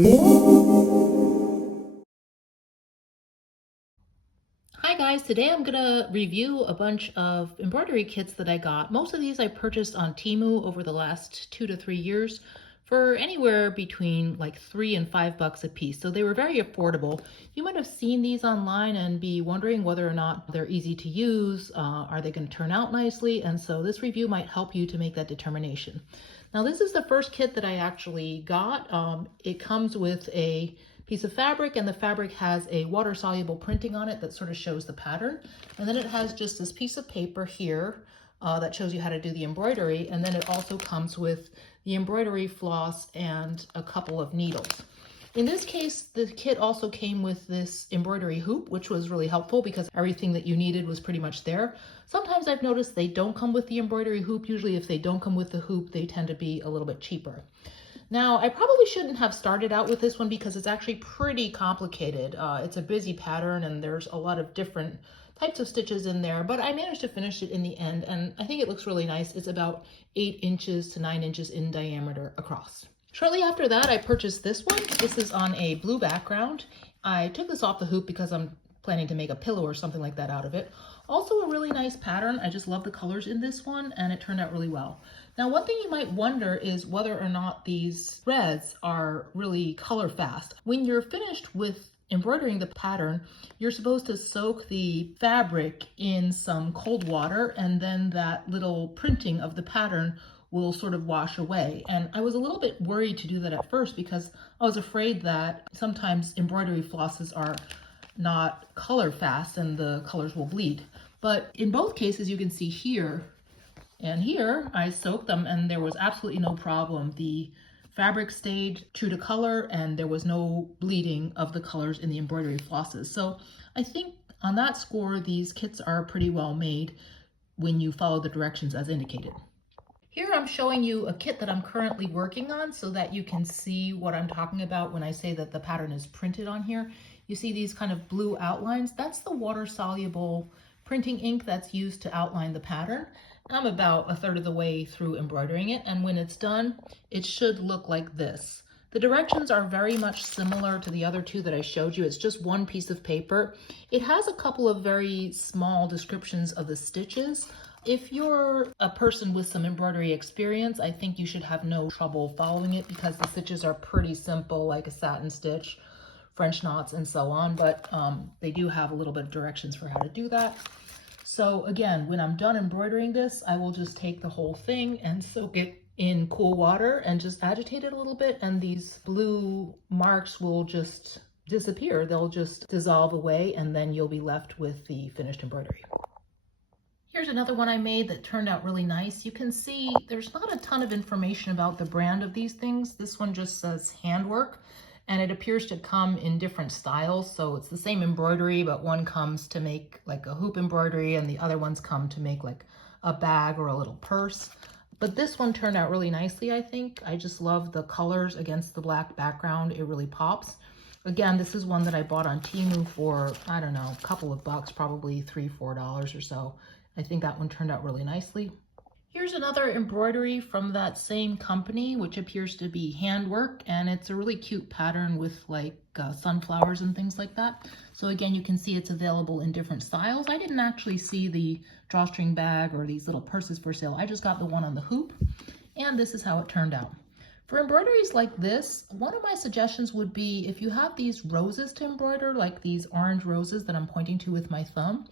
Hi guys, today I'm gonna review a bunch of embroidery kits that I got. Most of these I purchased on Temu over the last 2 to 3 years for anywhere between like $3 and $5 a piece. So they were very affordable. You might have seen these online and be wondering whether or not they're easy to use. Are they gonna turn out nicely? And so this review might help you to make that determination. Now this is the first kit that I actually got. It comes with a piece of fabric, and the fabric has a water-soluble printing on it that sort of shows the pattern. And then it has just this piece of paper here that shows you how to do the embroidery. And then it also comes with the embroidery floss and a couple of needles. In this case, the kit also came with this embroidery hoop, which was really helpful because everything that you needed was pretty much there. Sometimes I've noticed they don't come with the embroidery hoop. Usually if they don't come with the hoop, they tend to be a little bit cheaper. Now, I probably shouldn't have started out with this one because it's actually pretty complicated. It's a busy pattern and there's a lot of different types of stitches in there, but I managed to finish it in the end and I think it looks really nice. It's about 8 inches to 9 inches in diameter across. Shortly after that, I purchased this one. This is on a blue background. I took this off the hoop because I'm planning to make a pillow or something like that out of it. Also a really nice pattern. I just love the colors in this one and it turned out really well. Now, one thing you might wonder is whether or not these threads are really color fast. When you're finished with embroidering the pattern, you're supposed to soak the fabric in some cold water and then that little printing of the pattern will sort of wash away. And I was a little bit worried to do that at first because I was afraid that sometimes embroidery flosses are not color fast and the colors will bleed. But in both cases, you can see here and here, I soaked them and there was absolutely no problem. The fabric stayed true to color and there was no bleeding of the colors in the embroidery flosses. So I think on that score, these kits are pretty well made when you follow the directions as indicated. Here I'm showing you a kit that I'm currently working on so that you can see what I'm talking about when I say that the pattern is printed on here. You see these kind of blue outlines? That's the water-soluble printing ink that's used to outline the pattern. I'm about a third of the way through embroidering it, and when it's done, it should look like this. The directions are very much similar to the other two that I showed you. It's just one piece of paper. It has a couple of very small descriptions of the stitches. If you're a person with some embroidery experience, I think you should have no trouble following it because the stitches are pretty simple, like a satin stitch, French knots, and so on, but they do have a little bit of directions for how to do that. So again, when I'm done embroidering this, I will just take the whole thing and soak it in cool water and just agitate it a little bit, and these blue marks will just disappear. They'll just dissolve away, and then you'll be left with the finished embroidery. Here's another one I made that turned out really nice. You can see there's not a ton of information about the brand of these things. This one just says handwork, and it appears to come in different styles. So it's the same embroidery, but one comes to make like a hoop embroidery and the other ones come to make like a bag or a little purse. But this one turned out really nicely, I think. I just love the colors against the black background. It really pops. Again, this is one that I bought on Temu for, I don't know, a couple of bucks, probably $3, $4 or so. I think that one turned out really nicely. Here's another embroidery from that same company, which appears to be handwork, and it's a really cute pattern with like sunflowers and things like that. So again, you can see it's available in different styles. I didn't actually see the drawstring bag or these little purses for sale. I just got the one on the hoop, and this is how it turned out. For embroideries like this, one of my suggestions would be if you have these roses to embroider, like these orange roses that I'm pointing to with my thumb,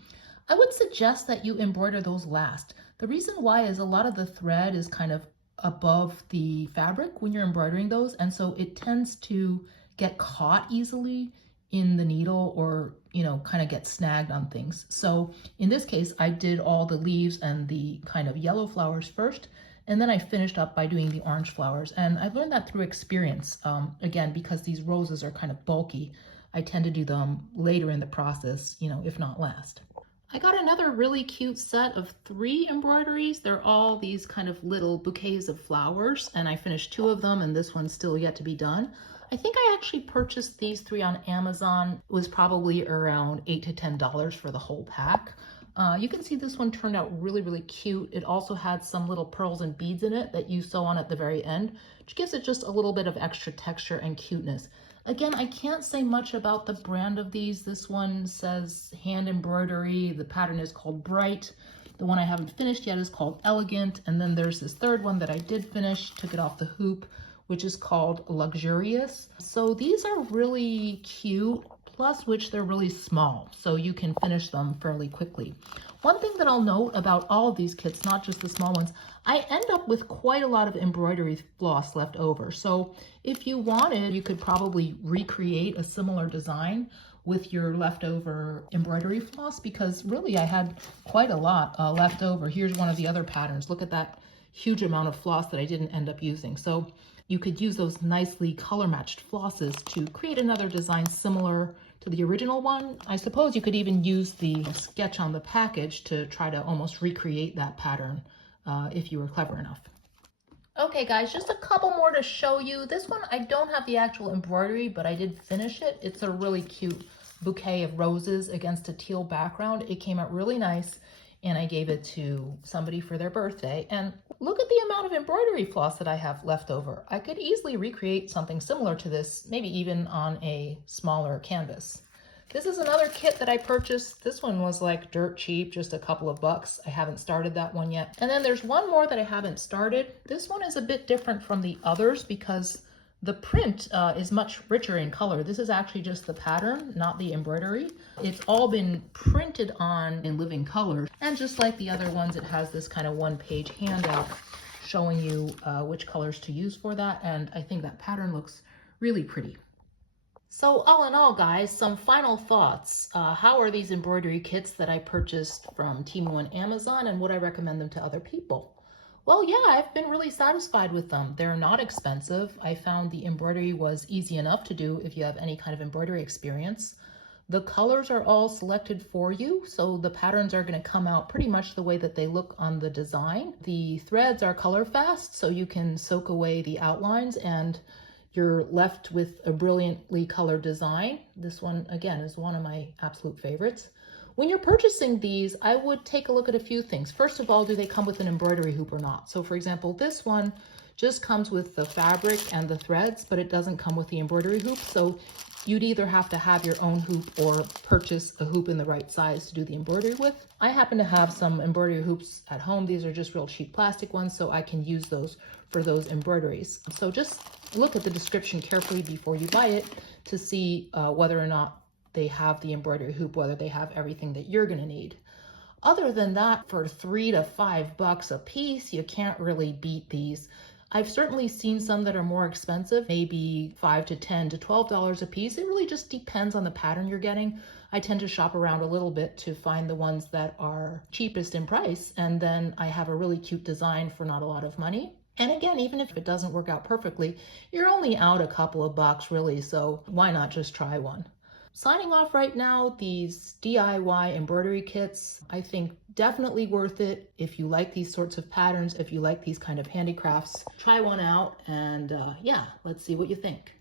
I would suggest that you embroider those last. The reason why is a lot of the thread is kind of above the fabric when you're embroidering those, and so it tends to get caught easily in the needle or, you know, kind of get snagged on things. So in this case, I did all the leaves and the kind of yellow flowers first, and then I finished up by doing the orange flowers. And I've learned that through experience. Again, because these roses are kind of bulky, I tend to do them later in the process, you know, if not last. I got another really cute set of 3 embroideries. They're all these kind of little bouquets of flowers, and I finished 2 of them, and this one's still yet to be done. I think I actually purchased these 3 on Amazon. It was probably around $8 to $10 for the whole pack. You can see this one turned out really, really cute. It also had some little pearls and beads in it that you sew on at the very end, which gives it just a little bit of extra texture and cuteness. Again, I can't say much about the brand of these. This one says hand embroidery. The pattern is called Bright. The one I haven't finished yet is called Elegant. And then there's this third one that I did finish, took it off the hoop, which is called Luxurious. So these are really cute, plus which they're really small, so you can finish them fairly quickly. One thing that I'll note about all of these kits, not just the small ones, I end up with quite a lot of embroidery floss left over. So if you wanted, you could probably recreate a similar design with your leftover embroidery floss, because really I had quite a lot left over. Here's one of the other patterns. Look at that huge amount of floss that I didn't end up using. So you could use those nicely color matched flosses to create another design similar to the original one. I suppose you could even use the sketch on the package to try to almost recreate that pattern if you were clever enough. Okay guys, just a couple more to show you. This one, I don't have the actual embroidery, but I did finish it. It's a really cute bouquet of roses against a teal background. It came out really nice, and I gave it to somebody for their birthday. And look at the amount of embroidery floss that I have left over. I could easily recreate something similar to this, maybe even on a smaller canvas. This is another kit that I purchased. This one was like dirt cheap, just a couple of bucks. I haven't started that one yet. And then there's one more that I haven't started. This one is a bit different from the others because the print is much richer in color. This is actually just the pattern, not the embroidery. It's all been printed on in living color. And just like the other ones, it has this kind of one-page handout showing you which colors to use for that. And I think that pattern looks really pretty. So all in all, guys, some final thoughts. How are these embroidery kits that I purchased from Temu and Amazon, and would I recommend them to other people? Well, yeah, I've been really satisfied with them. They're not expensive. I found the embroidery was easy enough to do if you have any kind of embroidery experience. The colors are all selected for you, so the patterns are going to come out pretty much the way that they look on the design. The threads are color fast, so you can soak away the outlines and you're left with a brilliantly colored design. This one, again, is one of my absolute favorites. When you're purchasing these, I would take a look at a few things. First of all, do they come with an embroidery hoop or not? So for example, this one just comes with the fabric and the threads, but it doesn't come with the embroidery hoop. So you'd either have to have your own hoop or purchase a hoop in the right size to do the embroidery with. I happen to have some embroidery hoops at home. These are just real cheap plastic ones, so I can use those for those embroideries. So just look at the description carefully before you buy it to see whether or not they have the embroidery hoop, whether they have everything that you're gonna need. Other than that, for $3 to $5 a piece, you can't really beat these. I've certainly seen some that are more expensive, maybe $5 to $10 to $12 a piece. It really just depends on the pattern you're getting. I tend to shop around a little bit to find the ones that are cheapest in price, and then I have a really cute design for not a lot of money. And again, even if it doesn't work out perfectly, you're only out a couple of bucks really, so why not just try one? Signing off right now, these DIY embroidery kits, I think definitely worth it. If you like these sorts of patterns, if you like these kind of handicrafts, try one out and yeah, let's see what you think.